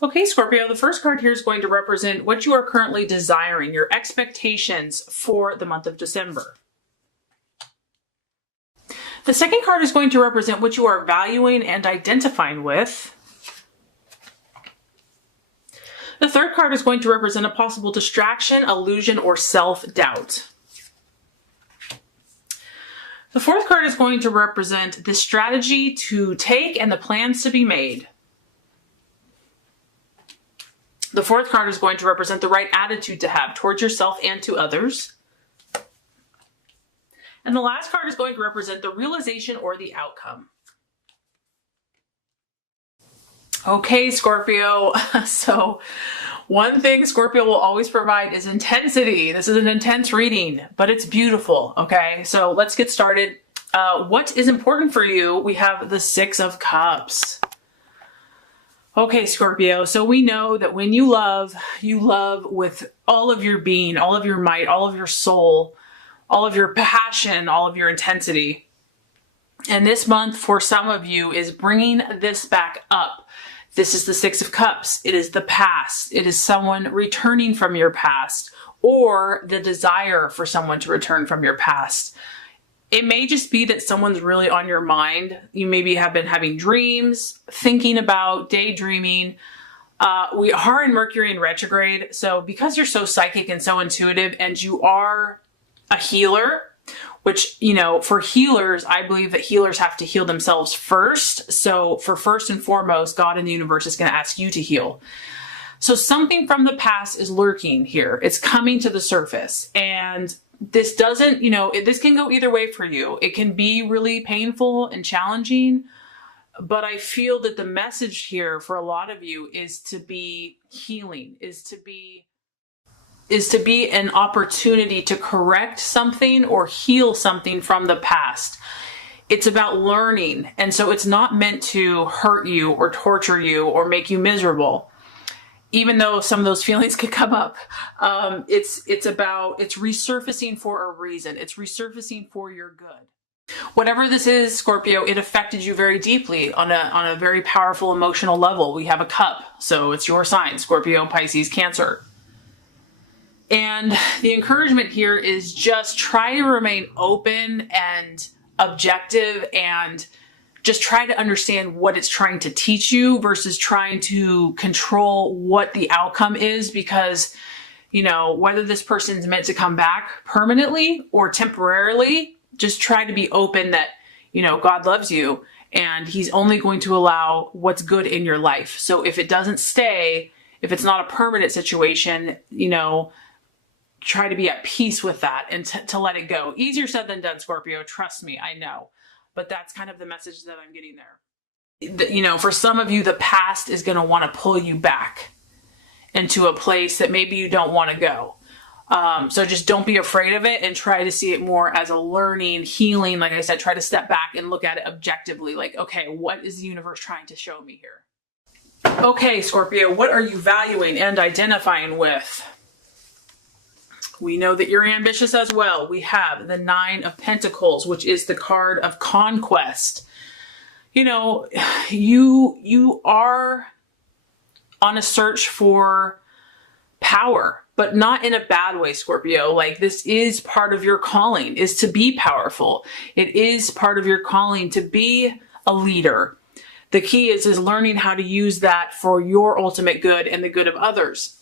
Okay, Scorpio, the first card here is going to represent what you are currently desiring, your expectations for the month of December. The second card is going to represent what you are valuing and identifying with. The third card is going to represent a possible distraction, illusion, or self-doubt. The fourth card is going to represent the strategy to take and the plans to be made. The fourth card is going to represent the right attitude to have towards yourself and to others. And the last card is going to represent the realization or the outcome. Okay, Scorpio. So one thing Scorpio will always provide is intensity. This is an intense reading, but it's beautiful. Okay, so let's get started. What is important for you? We have the Six of Cups. Okay, Scorpio, so we know that when you love with all of your being, all of your might, all of your soul, all of your passion, all of your intensity. And this month, for some of you, is bringing this back up. This is the Six of Cups. It is the past. It is someone returning from your past, or the desire for someone to return from your past. It may just be that someone's really on your mind. You maybe have been having dreams, thinking about, daydreaming. We are in Mercury in retrograde. So because you're so psychic and so intuitive, and you are a healer, which, you know, for healers, I believe that healers have to heal themselves first. So for first and foremost, God in the universe is going to ask you to heal. So something from the past is lurking here. It's coming to the surface. And this doesn't, you know, this can go either way for you. It can be really painful and challenging, but I feel that the message here for a lot of you is to be healing, is to be an opportunity to correct something or heal something from the past. It's about learning. And so it's not meant to hurt you or torture you or make you miserable. Even though some of those feelings could come up, it's resurfacing for a reason. It's resurfacing for your good. Whatever this is, Scorpio, it affected you very deeply on a very powerful emotional level. We have a cup, so it's your sign, Scorpio, Pisces, Cancer. And the encouragement here is just try to remain open and objective and just try to understand what it's trying to teach you versus trying to control what the outcome is, because, you know, whether this person's meant to come back permanently or temporarily, just try to be open that, you know, God loves you and he's only going to allow what's good in your life. So if it doesn't stay, if it's not a permanent situation, you know, try to be at peace with that and to let it go. Easier said than done, Scorpio. Trust me, I know. But that's kind of the message that I'm getting there. You know, for some of you, the past is going to want to pull you back into a place that maybe you don't want to go. So just don't be afraid of it and try to see it more as a learning, healing. Like I said, try to step back and look at it objectively. Like, okay, what is the universe trying to show me here? Okay, Scorpio, what are you valuing and identifying with? We know that you're ambitious as well. We have the Nine of Pentacles, which is the card of conquest. You know, you are on a search for power, but not in a bad way, Scorpio. Like, this is part of your calling, is to be powerful. It is part of your calling to be a leader. The key is learning how to use that for your ultimate good and the good of others.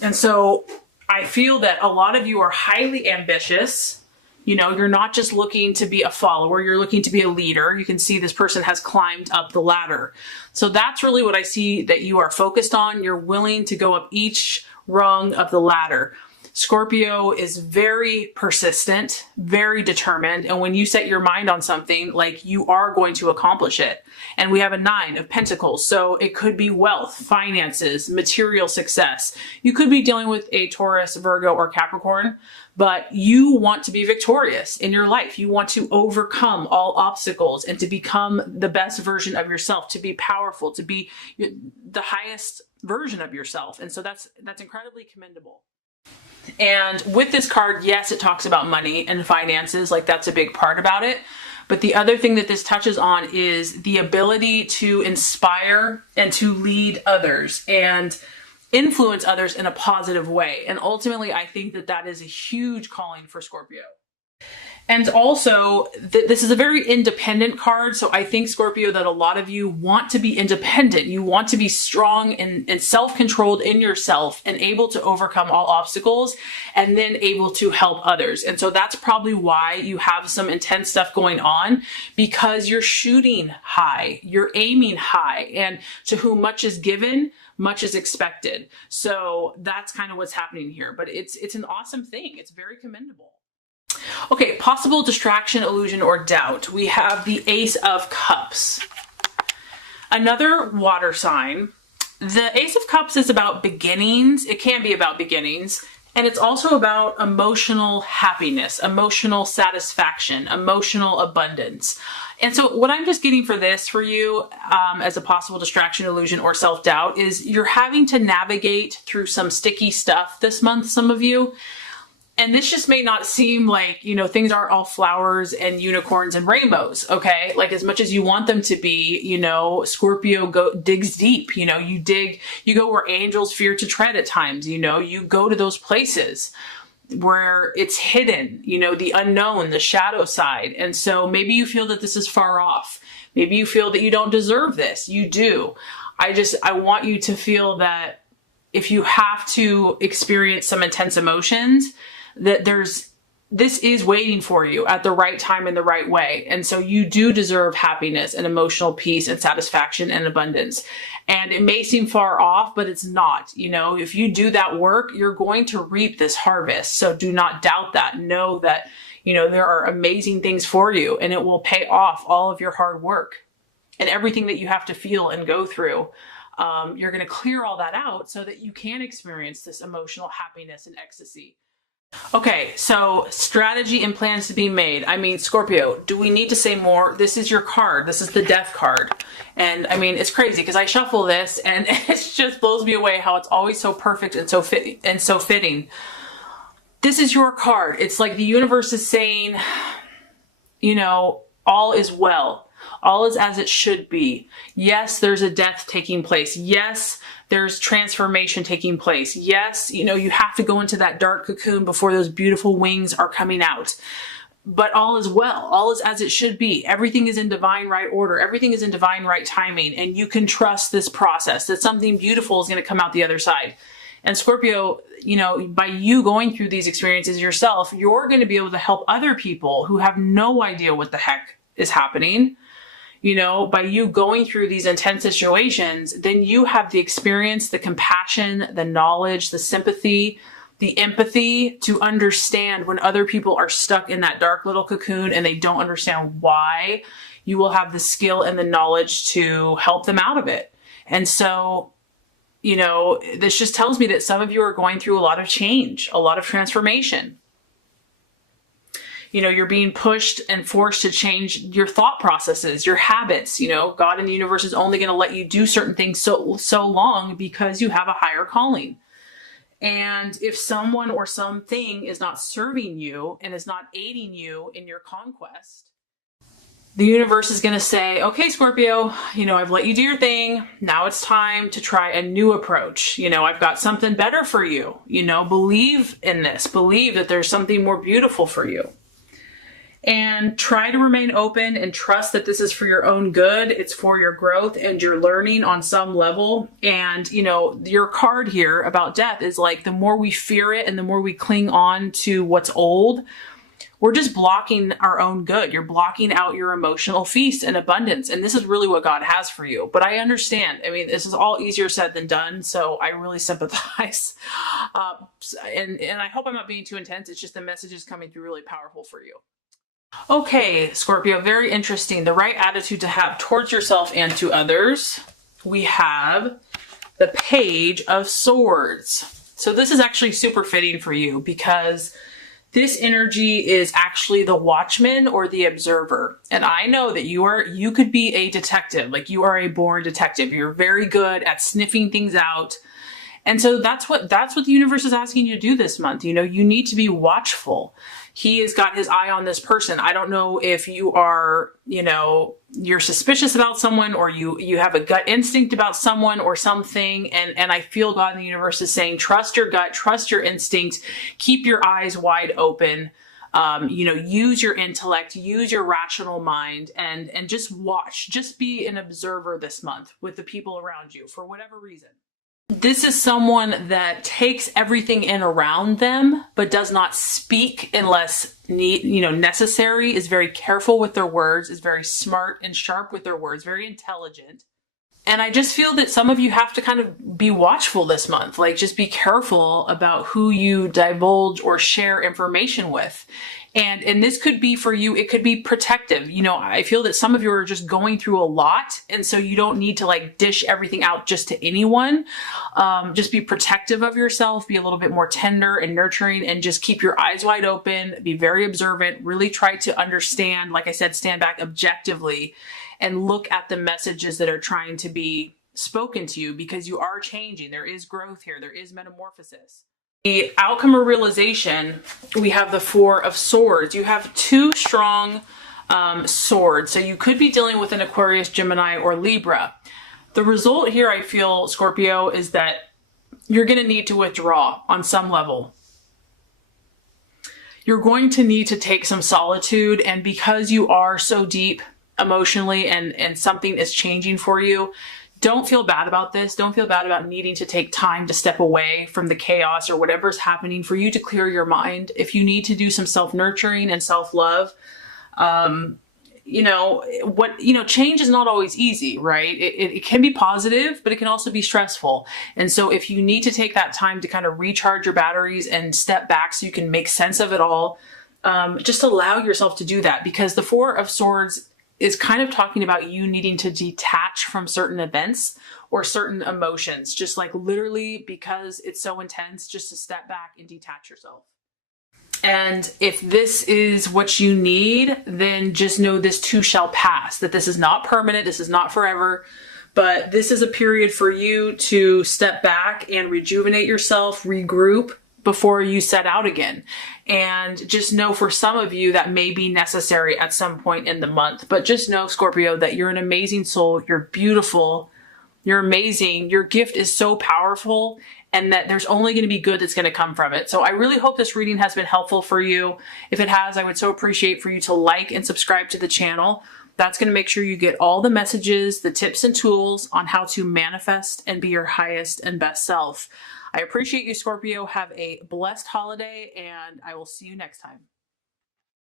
And so I feel that a lot of you are highly ambitious. You know, you're not just looking to be a follower, you're looking to be a leader. You can see this person has climbed up the ladder. So that's really what I see that you are focused on. You're willing to go up each rung of the ladder. Scorpio is very persistent, very determined. And when you set your mind on something, like, you are going to accomplish it. And we have a Nine of Pentacles. So it could be wealth, finances, material success. You could be dealing with a Taurus, Virgo, or Capricorn, but you want to be victorious in your life. You want to overcome all obstacles and to become the best version of yourself, to be powerful, to be the highest version of yourself. And so that's incredibly commendable. And with this card, yes, it talks about money and finances, like that's a big part about it. But the other thing that this touches on is the ability to inspire and to lead others and influence others in a positive way. And ultimately, I think that that is a huge calling for Scorpio. And also, this is a very independent card. So I think, Scorpio, that a lot of you want to be independent. You want to be strong and self-controlled in yourself and able to overcome all obstacles and then able to help others. And so that's probably why you have some intense stuff going on, because you're shooting high, you're aiming high, and to whom much is given, much is expected. So that's kind of what's happening here. But it's an awesome thing. It's very commendable. Okay, possible distraction, illusion, or doubt. We have the Ace of Cups. Another water sign. The Ace of Cups is about beginnings. It can be about beginnings. And it's also about emotional happiness, emotional satisfaction, emotional abundance. And so what I'm just getting for this for you as a possible distraction, illusion, or self-doubt is you're having to navigate through some sticky stuff this month, some of you. And this just may not seem like, you know, things aren't all flowers and unicorns and rainbows, okay? Like, as much as you want them to be, you know, Scorpio digs deep, you know, you go where angels fear to tread at times, you know, you go to those places where it's hidden, you know, the unknown, the shadow side. And so maybe you feel that this is far off. Maybe you feel that you don't deserve this. You do. I want you to feel that if you have to experience some intense emotions, that this is waiting for you at the right time in the right way. And so you do deserve happiness and emotional peace and satisfaction and abundance. And it may seem far off, but it's not. You know, if you do that work, you're going to reap this harvest. So do not doubt that. Know that, you know, there are amazing things for you, and it will pay off all of your hard work and everything that you have to feel and go through. You're going to clear all that out so that you can experience this emotional happiness and ecstasy. Okay, so strategy and plans to be made. I mean, Scorpio, do we need to say more? This is your card. This is the Death card. And I mean, it's crazy because I shuffle this and it just blows me away how it's always so perfect and so fitting. This is your card. It's like the universe is saying, you know, all is well. All is as it should be. Yes, there's a death taking place. Yes, there's transformation taking place. Yes, you know, you have to go into that dark cocoon before those beautiful wings are coming out. But all is well. All is as it should be. Everything is in divine right order. Everything is in divine right timing. And you can trust this process, that something beautiful is going to come out the other side. And Scorpio, you know, by you going through these experiences yourself, you're going to be able to help other people who have no idea what the heck is happening. You know, by you going through these intense situations, then you have the experience, the compassion, the knowledge, the sympathy, the empathy to understand when other people are stuck in that dark little cocoon and they don't understand why. You will have the skill and the knowledge to help them out of it. And so, you know, this just tells me that some of you are going through a lot of change, a lot of transformation. You know, you're being pushed and forced to change your thought processes, your habits. You know, God and the universe is only going to let you do certain things so long because you have a higher calling. And if someone or something is not serving you and is not aiding you in your conquest, the universe is going to say, okay, Scorpio, you know, I've let you do your thing. Now it's time to try a new approach. You know, I've got something better for you. You know, believe in this. Believe that there's something more beautiful for you. And try to remain open and trust that this is for your own good. It's for your growth and your learning on some level. And, you know, your card here about death is like, the more we fear it and the more we cling on to what's old, we're just blocking our own good. You're blocking out your emotional feast and abundance. And this is really what God has for you. But I understand. I mean, this is all easier said than done. So I really sympathize. And I hope I'm not being too intense. It's just the message is coming through really powerful for you. Okay, Scorpio, very interesting. The right attitude to have towards yourself and to others. We have the Page of Swords. So this is actually super fitting for you because this energy is actually the watchman or the observer. And I know that you could be a detective, like you are a born detective. You're very good at sniffing things out. And so that's what the universe is asking you to do this month. You know, you need to be watchful. he has got his eye on this person. I don't know if you are, you're suspicious about someone, or you have a gut instinct about someone or something. And I feel God in the universe is saying, trust your gut, trust your instincts, keep your eyes wide open. Use your intellect, use your rational mind, and just watch, just be an observer this month with the people around you for whatever reason. This is someone that takes everything in around them, but does not speak unless necessary, is very careful with their words, is very smart and sharp with their words, very intelligent. And I just feel that some of you have to kind of be watchful this month, like just be careful about who you divulge or share information with. And this could be for you, it could be protective. I feel that some of you are just going through a lot. And so you don't need to like dish everything out just to anyone. Just be protective of yourself, be a little bit more tender and nurturing, and just keep your eyes wide open, be very observant, really try to understand, like I said, stand back objectively and look at the messages that are trying to be spoken to you, because you are changing. There is growth here. There is metamorphosis. The outcome or realization, we have the Four of Swords. You have two strong swords. So you could be dealing with an Aquarius, Gemini, or Libra. The result here, I feel, Scorpio, is that you're going to need to withdraw on some level. You're going to need to take some solitude, and because you are so deep emotionally and something is changing for you, don't feel bad about this. Don't feel bad about needing to take time to step away from the chaos or whatever's happening for you to clear your mind. If you need to do some self-nurturing and self-love, change is not always easy, right? It can be positive, but it can also be stressful. And so if you need to take that time to kind of recharge your batteries and step back so you can make sense of it all, just allow yourself to do that, because the Four of Swords is kind of talking about you needing to detach from certain events or certain emotions, just like literally, because it's so intense, just to step back and detach yourself. And if this is what you need, then just know this too shall pass, that this is not permanent, this is not forever, but this is a period for you to step back and rejuvenate yourself, regroup before you set out again. And just know, for some of you, that may be necessary at some point in the month. But just know, Scorpio, that you're an amazing soul. You're beautiful. You're amazing. Your gift is so powerful, and that there's only going to be good that's going to come from it. So I really hope this reading has been helpful for you. If it has, I would so appreciate for you to like and subscribe to the channel. That's going to make sure you get all the messages, the tips and tools on how to manifest and be your highest and best self. I appreciate you, Scorpio. Have a blessed holiday, and I will see you next time.